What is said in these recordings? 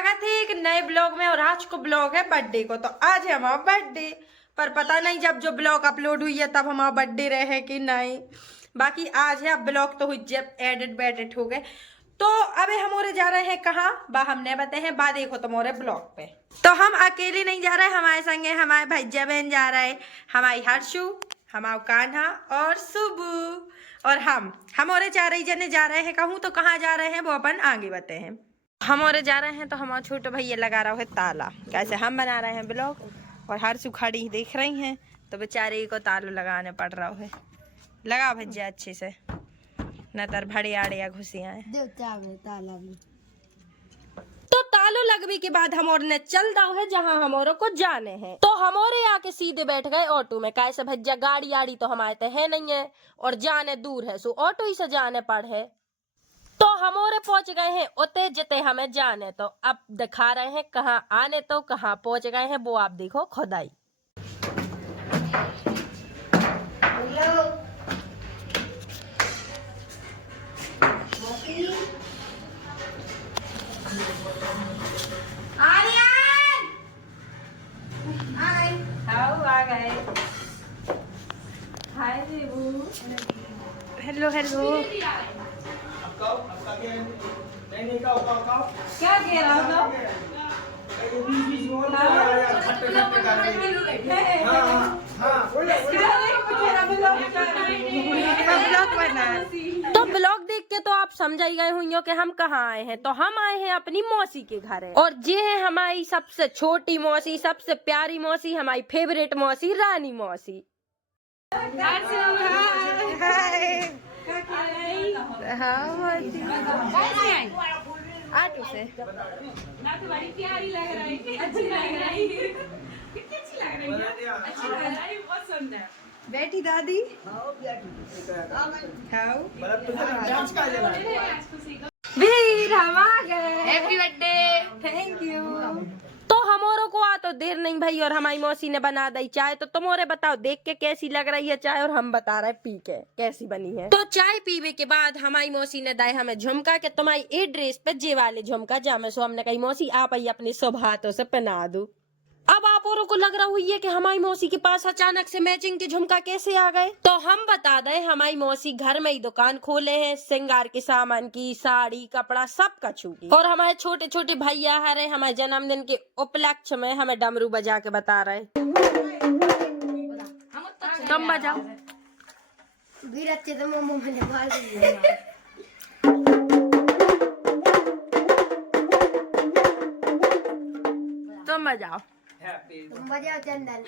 स्वागत है एक नए ब्लॉग में। और आज को ब्लॉग है बर्थडे को, तो आज है हमारा बर्थडे। पर पता नहीं जब जो ब्लॉग अपलोड हुई है तब हमारा बर्थडे रहे कि नहीं। बाकी आज है, अब ब्लॉग तो हुई जब एडिट हो गए। तो अबे हम और जा रहे हैं कहाँ बा, हमने बताए हैं बा, देखो तुम्हारे ब्लॉग पे। तो हम अकेले नहीं जा रहे, हमारे संगे हमारे भैया बहन जा रहे, हमारी हर्षु, हमारा कान्हा और सुबू और हम और चार ही जने जा रहे हैं। कहूँ तो कहाँ जा रहे हैं वो अपन आगे बताए हैं। हम और जा रहे हैं तो हमारा छोटे भैया लगा रहा है ताला, कैसे हम बना रहे हैं ब्लॉग। और हर्षु खड़ी देख रही हैं तो बेचारे को ताला लगाने पड़ रहा है। लगा भैया अच्छे से, न तर भड़े आड़े घुसिया है। तो तालो लगने के बाद हम और ने चल रहा है जहाँ हम को जाने हैं। तो हम और आके सीधे बैठ गए ऑटो में, कैसे भैया गाड़ी आड़ी तो हमारे तो है नहीं है और जाने दूर है, सो ऑटो ही से जाने पड़े। तो हम और पहुंच गए हैं उते जिते हमें जाने। तो अब दिखा रहे हैं कहाँ आने तो कहाँ पहुंच गए हैं वो आप देखो खुदाई। आ गए। हाय देबू, हेलो हेलो। क्या कह रहा हो? तो ब्लॉग देख के तो आप समझ ही गए होंगे कि हम कहाँ आए हैं। तो हम आए हैं अपनी मौसी के घर है, और ये है हमारी सबसे छोटी मौसी, सबसे प्यारी मौसी, हमारी फेवरेट मौसी रानी मौसी। आटू से ना तो बड़ी प्यारी लग रही है, अच्छी लग रही है, कितनी अच्छी लग रही है, अच्छी लग रही है, बहुत सुंदर। बेटी दादी वीर हम आ गए। Happy birthday. Thank you. तो हमोरो को आ तो देर नहीं भाई, और हमारी मौसी ने बना दी चाय। तो तुमोरे बताओ देख के कैसी लग रही है चाय, और हम बता रहे पी के कैसी बनी है। तो चाय पीने के बाद हमारी मौसी ने दाई हमें झुमका के, तुम्हारी ए ड्रेस पे जे वाले झुमका जामे। सो हमने कही मौसी आप ही अपने सब हाथों से पहना दो। अब आप औरों को लग रहा हुई है कि हमारी मौसी के पास अचानक से मैचिंग के झुमका कैसे आ गए। तो हम बता दें हमारी मौसी घर में ही दुकान खोले हैं, श्रृंगार के सामान की, साड़ी कपड़ा सब कछु की। और हमारे छोटे छोटे भैया है हमारे जन्मदिन के उपलक्ष्य में हमें डमरू बजा के बता रहे। तुम बजाओ। तुम बजाओ। बजाओ चंदन।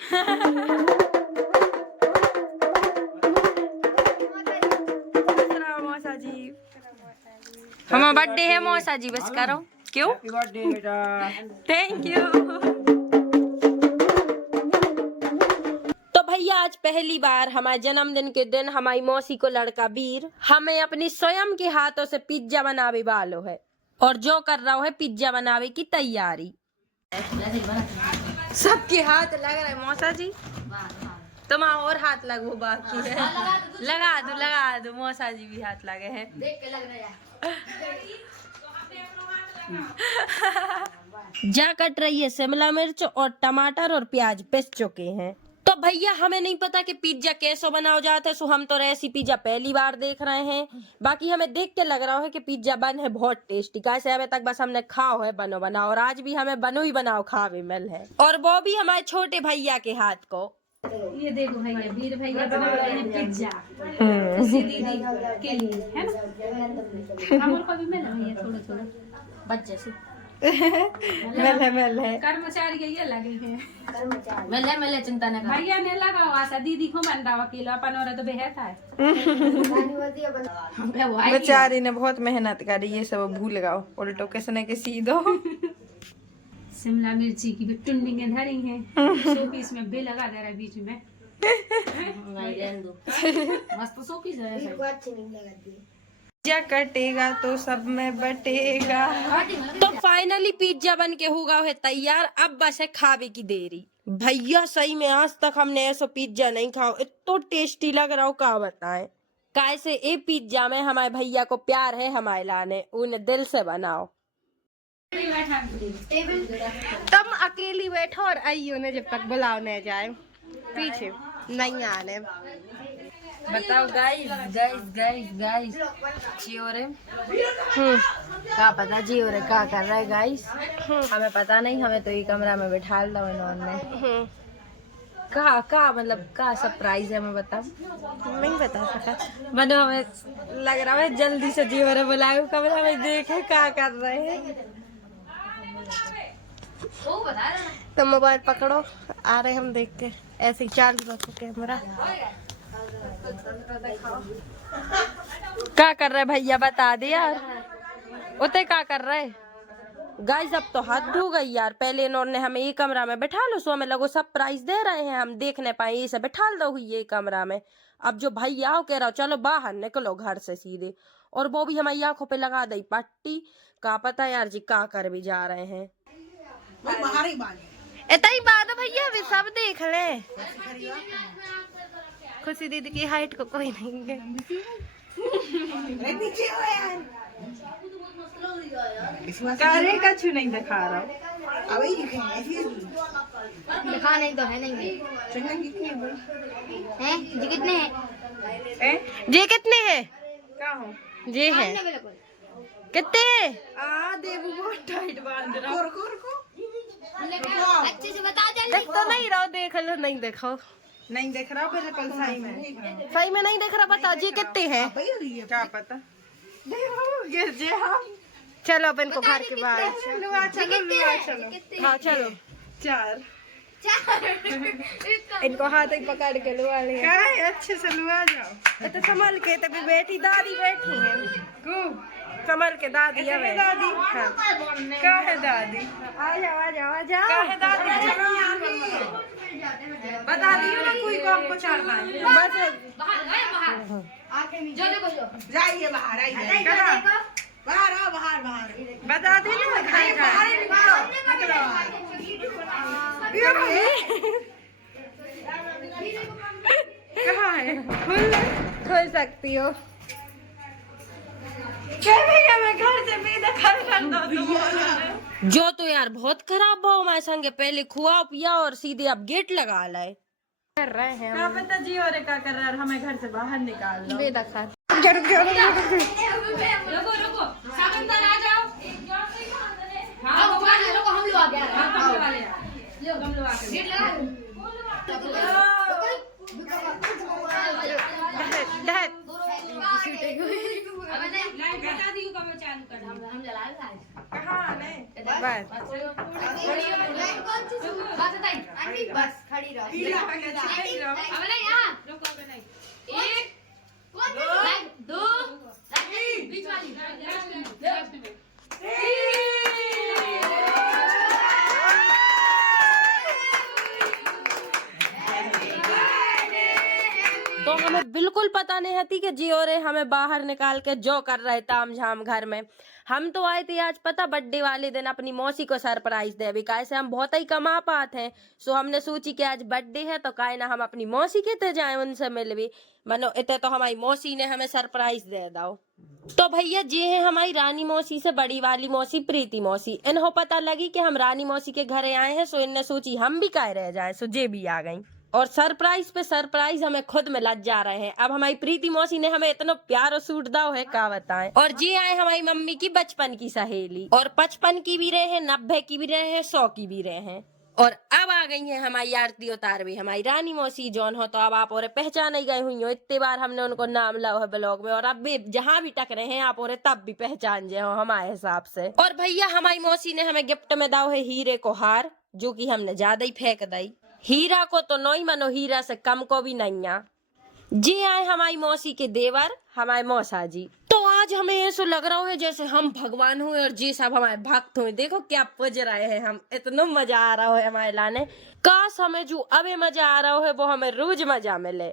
मौसा जी, हमारा बर्थडे है मौसा जी, बस करो। क्यों? Thank you. तो भैया आज पहली बार हमारे जन्मदिन के दिन हमारी मौसी को लड़का वीर हमें अपनी स्वयं के हाथों से पिज्जा बनावे वालो है, और जो कर रहा है पिज्जा बनावे की तैयारी। सबके हाथ लग रहा है मौसा जी, तुम्हारा और हाथ लगो बाकी है। लगा दो मौसा जी भी हाथ लगे हैं। देख के लग रहा है। जा कट रही है शिमला मिर्च और टमाटर और प्याज पिस चुके हैं। तो भैया हमें नहीं पता कि पिज्जा कैसे बनाया जाता है, सो हम तो रेसिपी पिज्जा पहली बार देख रहे हैं। बाकी हमें देख के लग रहा है कि पिज्जा बन है बहुत टेस्टी, कैसे अभी तक बस हमने खाओ है बनो बनाओ, और आज भी हमें बनो ही बनाओ खावे मिल है, और वो भी हमारे छोटे भैया के हाथ को। ये देखो भैया, वीर भैया बना रहे हैं पिज्जा दीदी के लिए, है ना। हम को भी मिला भैया थोड़ा थोड़ा बच्चे से मेल है कर्मचारी ये लगे हैं। मेले चिंता न कर भैया ने लगा आशा दीदी को बन रहा किलो अपन और तो बेहद है। बेचारी ने बहुत मेहनत करी, ये सब भूल गओ उल्टो किसने के सीधो। शिमला मिर्ची की भी टुंडिंगे धरी हैं, सो पीस में बे लगा दे रहा है बीच में। मस्त सो पीस है। पिज्जा कटेगा तो सब में बटेगा। तो फाइनली पिज्जा बन के होगा है तैयार, अब बस है खावे की देरी। भैया सही में आज तक हमने ऐसा पिज्जा नहीं खाओ, इतना टेस्टी लग रहा हो क्या बताएं। कैसे ए पिज्जा में हमारे भैया को प्यार है हमारे लाने, उन्हें दिल से बनाओ। तुम अकेली बैठो और आइयो ने जब तक बुलाओ नहीं जाए पीछे नहीं आने। बताओ गाइस गाइस गाइस गाइस जियो रे का पता जियो रे का कर रहा है गाइस, हमें पता नहीं, हमें तो ये कमरा में बैठा दो इन्होंने। का मतलब का सरप्राइज है हमें बताओ। नहीं बता सका मनो हमें लग रहा है जल्दी से जियो रे बुलाओ कमरा में देखे क्या कर रहे हैं। तो मोबाइल पकड़ो आ रहे हम देख के ऐसे ही चार्ज रखो कैमरा। क्या कर रहे भैया बता दे यार, उते क्या कर रहे गाइस। अब तो हाथ धो गई यार, पहले इन्होंने हमें ये कमरा में बैठा लो, सो हमें लगो सब प्राइस दे रहे हैं, हम देख नहीं पाए, इसे बैठा दो हुई ये कमरा में। अब जो भैया हो कह रहा हो चलो बाहर निकलो घर से सीधे, और वो भी हमारी आंखों पे लगा दी पट्टी। का पता यार जी क्या कर भी जा रहे हैं। इतना ही बात है भैया, अभी सब देख ले। खुशी दीदी की हाइट को कोई नहीं है। करे कछु नहीं दिखा रहा, दिखा नहीं तो है नहीं है जी कितने हैं जे कितने हैं जे है कितने हैं? देवू बहुत टाइट बांध रहा है। अच्छे से बता जल्दी। देख तो नहीं रहा, देख लो नहीं देखो नहीं देख रहा बिल्कुल सही में, सही में नहीं देख रहा। बता जी कितने हैं? क्या पता गिर जे हम। चलो अपन को घर के बाहर चलो हाँ चलो 4 इनको हाथ ही पकड़ के लुआ ले अच्छे से लुआ जाओ। तो संभल के तभी बेटी दादी बैठी है, संभल के दादी है दादी हाँ। क्या है दादी, आ जाओ आ जाओ आ जाओ। क्या है दादी, बता दियो ना कोई को हमको चढ़ना है। बस जाइए बाहर, आइए बाहर आओ, बाहर बता दी ना कहाँ है, खोल सकती हो। भैया मैं घर से बेदखल कर दो जो तो यार बहुत खराब हो मैं संगे, पहले खुआ पिया और सीधे अब गेट लगा लाए कर रहे हैं। क्या पता जी और क्या कर रहा है, हमें घर से बाहर निकाल दो। बेदखल रुको सामंतर आ जाओ। हाँ रुको हम लोग आ गया। लो हम लोग आ गए, गेट लगा लाइट बता दियो कब चालू करना, हम जला लाइट कहाँ है बस बस खड़ी रहो। अब नहीं यहाँ रुको, अब नहीं 1 2 बीच वाली लेफ्ट में। तो हमें बिल्कुल पता नहीं थी कि जियो रे हमें बाहर निकाल के जो कर रहे ताम झाम घर में। हम तो आए थे आज पता बर्थडे वाले दिन अपनी मौसी को सरप्राइज दे, बिकॉज से हम बहुत ही कमा पाते हैं। सो हमने सोची कि आज बर्थडे है तो काहे ना हम अपनी मौसी के ते जाए, उनसे मिल भी मनो इतने तो हमारी मौसी ने हमें सरप्राइज दे दो। तो भैया ये है हमारी रानी मौसी से बड़ी वाली मौसी प्रीति मौसी। इन्हों पता लगी कि हम रानी मौसी के घरे आए हैं, सो इनने सोची हम भी काहे रह जाए, सो जे भी आ गई और सरप्राइज पे सरप्राइज हमें खुद में लग जा रहे हैं। अब हमारी प्रीति मौसी ने हमें इतना प्यार सूट दाओ है क्या बताएं। और जी आए हमारी मम्मी की बचपन की सहेली, और 55 की भी रहे हैं, 90 की भी रहे हैं, 100 की भी रहे हैं। और अब आ गई है हमारी आरती उतार भी हमारी रानी मौसी जौन हो, तो अब आप और पहचान ही गए हुई हो। इतने बार हमने उनको नाम लाओ है ब्लॉग में, और अब भी जहाँ भी टक रहे हैं आप और तब भी पहचान जाए हो हमारे हिसाब से। और भैया हमारी मौसी ने हमें गिफ्ट में दाओ है हीरे को हार, जो कि हमने ज्यादा ही फेंक दी। हीरा को तो नहीं मनो, हीरा से कम को भी नहीं आ। जी आए हमारी मौसी के देवर हमारे मौसा जी। तो आज हमें ऐसा लग रहा है जैसे हम भगवान हुए और जी सब हमारे भक्त हुए। देखो क्या पुज रहे हैं हम, इतना मजा आ रहा है हमारे लाने। काश हमें जो अबे मजा आ रहा है वो हमें रोज मजा मिले।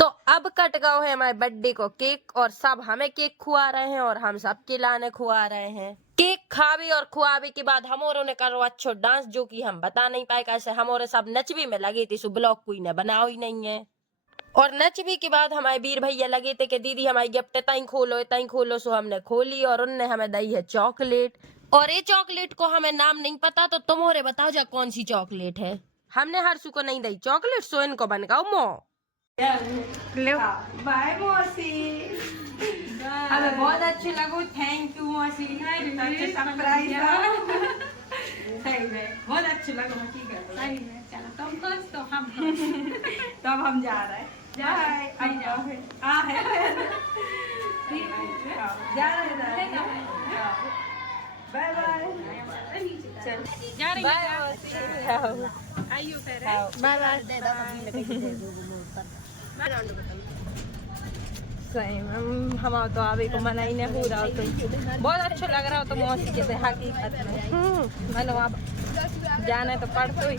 तो अब कट गए है हमारे बर्थडे को केक, और सब हमें केक खुआ रहे हैं और हम सबके लाने खुआ रहे हैं। केक खावे और खुआवे के बाद हमोरों ने करो अच्छो डांस, जो कि हम बता नहीं पाए कैसे। हमोरे सब नचबी में लगे थे, सो ब्लॉग कोई ने बनाओ ही नहीं है। और नचबी के बाद हमारे वीर भैया लगे थे कि दीदी हमारी गिफ्ट तई खोलो। सो हमने खोली और उनने हमें दी है चॉकलेट। और ये चॉकलेट को हमें नाम नहीं पता, तो तुम और बताओ जा कौन सी चॉकलेट है। हमने हर्षु को नहीं दी चॉकलेट, सो इनको बन गाओ मो। बाय मौसी, हमें बहुत अच्छी लगो। थैंक यू मौसी, सरप्राइज सही में बहुत अच्छी लगो। ठीक है सही में, चलो तुम खुश तो हम तब हम जा रहे हैं। Bye bye. जा रही है। आइयो फिर बाय बाय। सही में हम तो अभी को मना ही नहीं हो रहा। तो बहुत अच्छा लग रहा हो तो मौसी के हकीकत में। मैंने वहाँ जाना तो पड़तो ही।